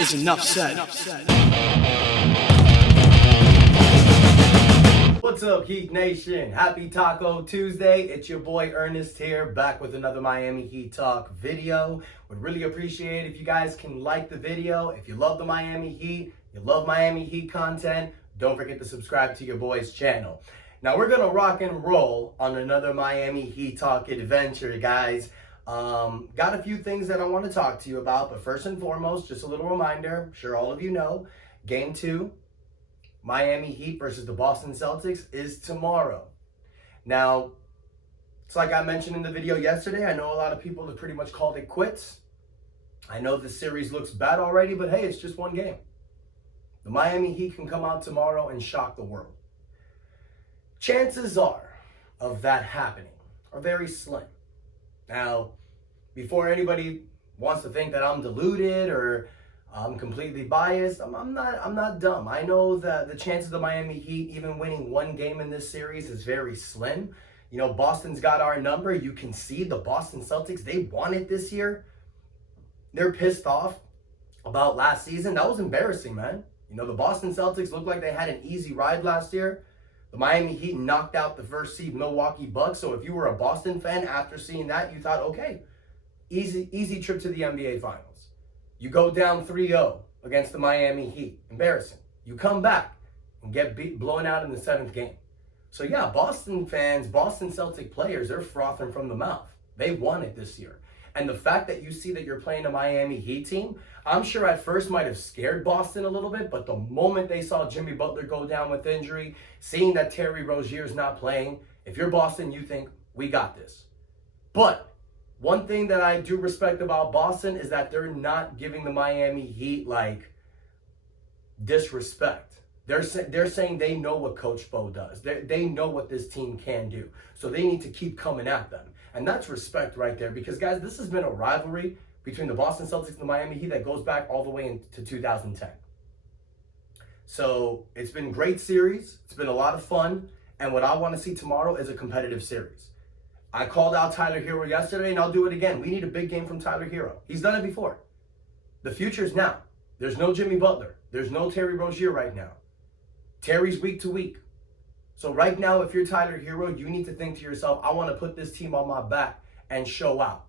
is enough said. What's up, Heat Nation? Happy Taco Tuesday. It's your boy Ernest here, back with another Miami Heat Talk video. Would really appreciate if you guys can like the video. If you love the Miami Heat, you love Miami Heat content, don't forget to subscribe to your boy's channel. Now we're gonna rock and roll on another Miami Heat Talk adventure, guys. Got a few things that I want to talk to you about, but first and foremost, just a little reminder. I'm sure all of you know, Game 2, Miami Heat versus the Boston Celtics, is tomorrow. Now, it's like I mentioned in the video yesterday, I know a lot of people have pretty much called it quits. I know the series looks bad already, but hey, it's just one game. The Miami Heat can come out tomorrow and shock the world. Chances are of that happening are very slim. Now, before anybody wants to think that I'm deluded or I'm completely biased, I'm not dumb. I know that the chances of the Miami Heat even winning one game in this series is very slim. You know, Boston's got our number. You can see the Boston Celtics, they won it this year. They're pissed off about last season. That was embarrassing, man. You know, the Boston Celtics looked like they had an easy ride last year. The Miami Heat knocked out the first seed Milwaukee Bucks. So if you were a Boston fan after seeing that, you thought, okay, easy trip to the NBA Finals. You go down 3-0 against the Miami Heat. Embarrassing. You come back and get blown out in the 7th game. So yeah, Boston fans, Boston Celtic players, they're frothing from the mouth. They won it this year. And the fact that you see that you're playing a Miami Heat team, I'm sure at first might have scared Boston a little bit, but the moment they saw Jimmy Butler go down with injury, seeing that Rozier is not playing, if you're Boston, you think, we got this. But one thing that I do respect about Boston is that they're not giving the Miami Heat, like, disrespect. They're saying they know what Coach Bo does. They know what this team can do. So they need to keep coming at them. And that's respect right there. Because, guys, this has been a rivalry between the Boston Celtics and the Miami Heat that goes back all the way into 2010. So it's been a great series. It's been a lot of fun. And what I want to see tomorrow is a competitive series. I called out Tyler Herro yesterday, and I'll do it again. We need a big game from Tyler Herro. He's done it before. The future is now. There's no Jimmy Butler. There's no Rozier right now. Terry's week to week. So right now, if you're Tyler Herro, you need to think to yourself, I want to put this team on my back and show out.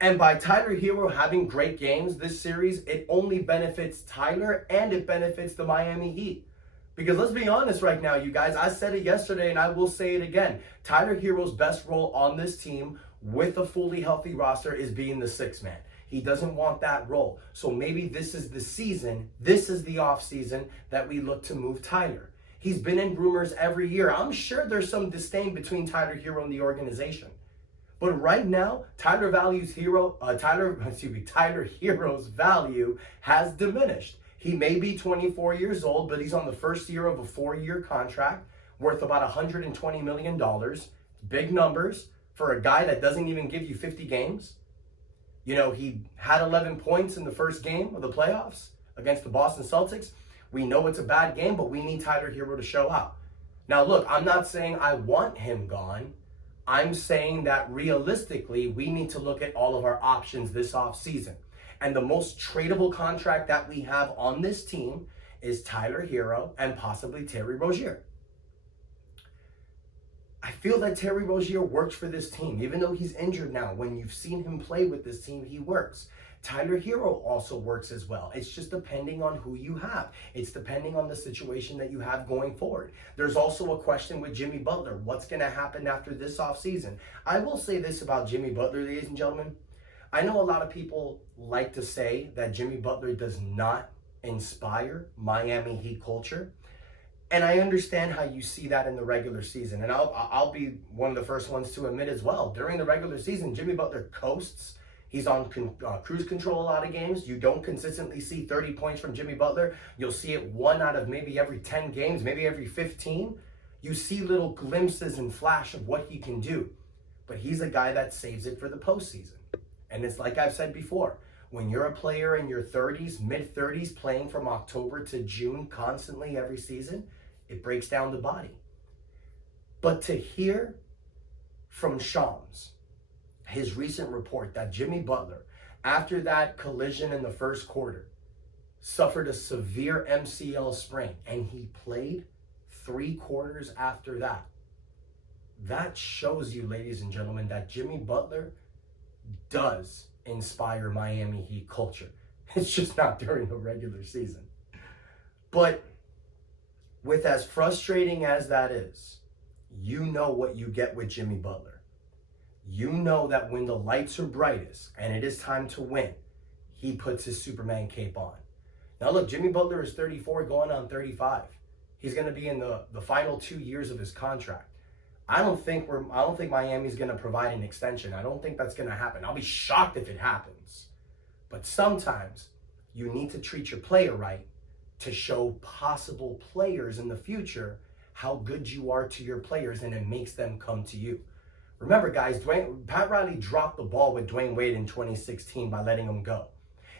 And by Tyler Herro having great games this series, it only benefits Tyler and it benefits the Miami Heat. Because let's be honest right now, you guys, I said it yesterday and I will say it again. Tyler Herro's best role on this team with a fully healthy roster is being the sixth man. He doesn't want that role. So maybe this is the season, this is the off season that we look to move Tyler. He's been in rumors every year. I'm sure there's some disdain between Tyler Herro and the organization. But right now, Tyler Herro's value has diminished. He may be 24 years old, but he's on the first year of a 4-year contract worth about $120 million. Big numbers for a guy that doesn't even give you 50 games. You know, he had 11 points in the first game of the playoffs against the Boston Celtics. We know it's a bad game, but we need Tyler Herro to show out. Now, look, I'm not saying I want him gone. I'm saying that realistically, we need to look at all of our options this offseason. And the most tradable contract that we have on this team is Tyler Herro and possibly Rozier. I feel that Rozier works for this team. Even though he's injured now, when you've seen him play with this team, he works. Tyler Herro also works as well. It's just depending on who you have. It's depending on the situation that you have going forward. There's also a question with Jimmy Butler. What's going to happen after this offseason? I will say this about Jimmy Butler, ladies and gentlemen. I know a lot of people like to say that Jimmy Butler does not inspire Miami Heat culture. And I understand how you see that in the regular season. And I'll be one of the first ones to admit as well. During the regular season, Jimmy Butler coasts. He's on cruise control a lot of games. You don't consistently see 30 points from Jimmy Butler. You'll see it 1 out of maybe every 10 games, maybe every 15. You see little glimpses and flash of what he can do. But he's a guy that saves it for the postseason. And it's like I've said before, when you're a player in your 30s, mid-30s, playing from October to June constantly every season, it breaks down the body. But to hear from Shams, his recent report that Jimmy Butler, after that collision in the first quarter, suffered a severe MCL sprain, and he played 3 quarters after that. That shows you, ladies and gentlemen, that Jimmy Butler does inspire Miami Heat culture. It's just not during the regular season. But with as frustrating as that is, you know what you get with Jimmy Butler. You know that when the lights are brightest and it is time to win, he puts his Superman cape on. Now look, Jimmy Butler is 34 going on 35. He's going to be in the final 2 years of his contract. I don't think Miami's going to provide an extension. I don't think that's going to happen. I'll be shocked if it happens. But sometimes you need to treat your player right to show possible players in the future how good you are to your players, and it makes them come to you. Remember, guys, Pat Riley dropped the ball with Dwayne Wade in 2016 by letting him go.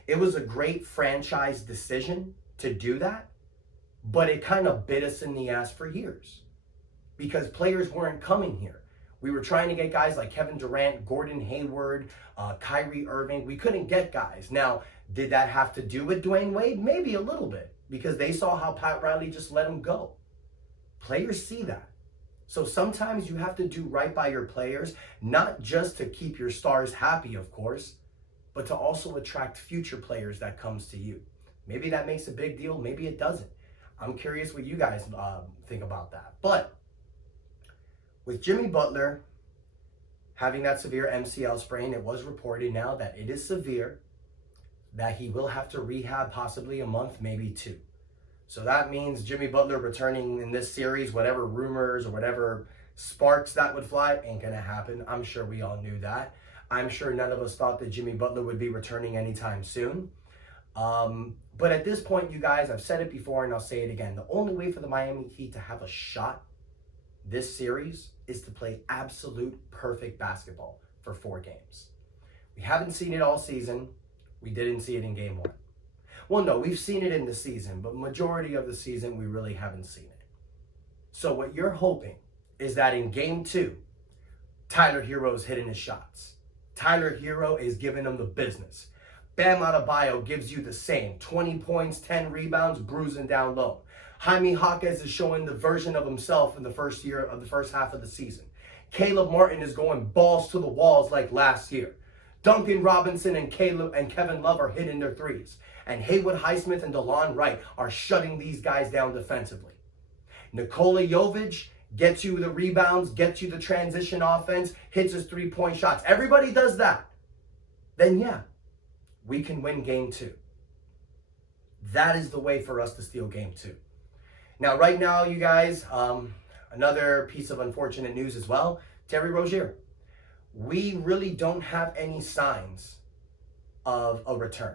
It was a great franchise decision to do that, but it kind of bit us in the ass for years because players weren't coming here. We were trying to get guys like Kevin Durant, Gordon Hayward, Kyrie Irving. We couldn't get guys. Now, did that have to do with Dwayne Wade? Maybe a little bit, because they saw how Pat Riley just let him go. Players see that. So sometimes you have to do right by your players, not just to keep your stars happy, of course, but to also attract future players that comes to you. Maybe that makes a big deal. Maybe it doesn't. I'm curious what you guys think about that. But with Jimmy Butler having that severe MCL sprain, it was reported now that it is severe, that he will have to rehab possibly a month, maybe 2. So that means Jimmy Butler returning in this series, whatever rumors or whatever sparks that would fly, ain't gonna happen. I'm sure we all knew that. I'm sure none of us thought that Jimmy Butler would be returning anytime soon. But at this point, you guys, I've said it before and I'll say it again. The only way for the Miami Heat to have a shot this series is to play absolute perfect basketball for 4 games. We haven't seen it all season. We didn't see it in game 1. Well, no, we've seen it in the season, but majority of the season, we really haven't seen it. So what you're hoping is that in game 2, Tyler Herro's hitting his shots. Tyler Herro is giving them the business. Bam Adebayo gives you the same. 20 points, 10 rebounds, bruising down low. Jaime Jaquez is showing the version of himself in the first half of the season. Caleb Martin is going balls to the walls like last year. Duncan Robinson and Kevin Love are hitting their threes. And Haywood Highsmith and DeLon Wright are shutting these guys down defensively. Nikola Jovic gets you the rebounds, gets you the transition offense, hits his 3-point shots. Everybody does that. Then yeah, we can win game 2. That is the way for us to steal game 2. Now, right now, you guys, another piece of unfortunate news as well, Terry Rozier. We really don't have any signs of a return.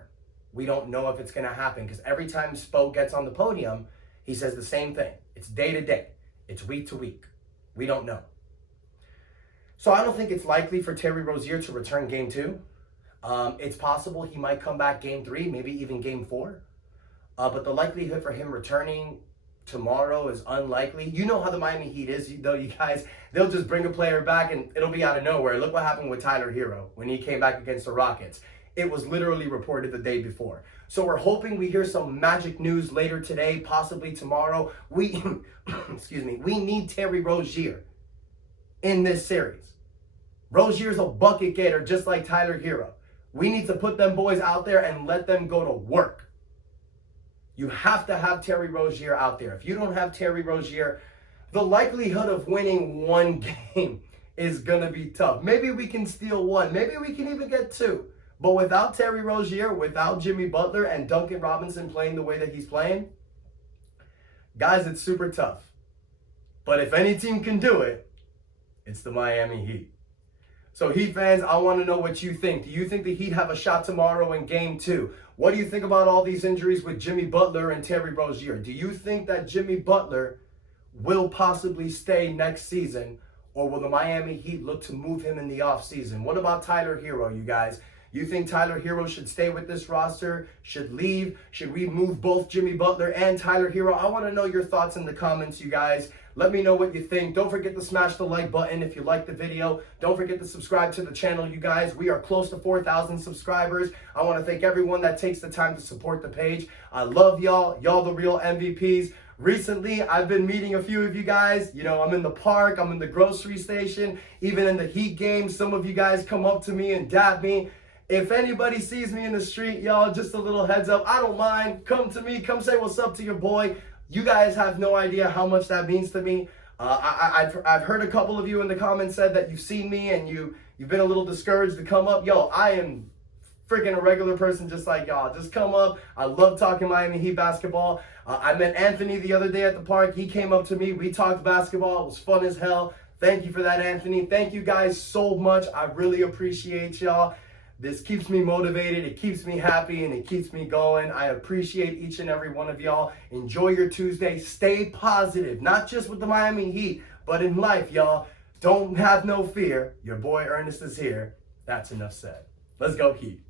We don't know if it's going to happen because every time Spo gets on the podium, he says the same thing. It's day to day. It's week to week. We don't know. So I don't think it's likely for Terry Rozier to return game 2. It's possible he might come back game 3, maybe even game 4. But the likelihood for him returning tomorrow is unlikely. You know how the Miami Heat is, though, you guys. They'll just bring a player back and it'll be out of nowhere. Look what happened with Tyler Herro when he came back against the Rockets. It was literally reported the day before. So we're hoping we hear some magic news later today, possibly tomorrow. We need Terry Rozier in this series. Rozier's a bucket getter just like Tyler Herro. We need to put them boys out there and let them go to work. You have to have Terry Rozier out there. If you don't have Terry Rozier, the likelihood of winning 1 game is going to be tough. Maybe we can steal 1. Maybe we can even get 2. But without Terry Rozier, without Jimmy Butler and Duncan Robinson playing the way that he's playing, guys, it's super tough. But if any team can do it, it's the Miami Heat. So Heat fans, I want to know what you think. Do you think the Heat have a shot tomorrow in game 2? What do you think about all these injuries with Jimmy Butler and Terry Rozier? Do you think that Jimmy Butler will possibly stay next season, or will the Miami Heat look to move him in the offseason? What about Tyler Herro, you guys? You think Tyler Herro should stay with this roster, should leave? Should we move both Jimmy Butler and Tyler Herro? I want to know your thoughts in the comments, you guys. Let me know what you think. Don't forget to smash the like button if you like the video. Don't forget to subscribe to the channel, you guys. We are close to 4,000 subscribers. I want to thank everyone that takes the time to support the page. I love y'all. Y'all the real MVPs. Recently, I've been meeting a few of you guys. You know, I'm in the park, I'm in the grocery station, even in the Heat game. Some of you guys come up to me and dab me. If anybody sees me in the street, y'all, just a little heads up. I don't mind. Come to me. Come say what's up to your boy. You guys have no idea how much that means to me. I've heard a couple of you in the comments said that you've seen me and you've been a little discouraged to come up. Yo, I am freaking a regular person just like y'all. Just come up. I love talking Miami Heat basketball. I met Anthony the other day at the park. He came up to me. We talked basketball. It was fun as hell. Thank you for that, Anthony. Thank you guys so much. I really appreciate y'all. This keeps me motivated, it keeps me happy, and it keeps me going. I appreciate each and every one of y'all. Enjoy your Tuesday. Stay positive, not just with the Miami Heat, but in life, y'all. Don't have no fear. Your boy Ernest is here. That's enough said. Let's go Heat.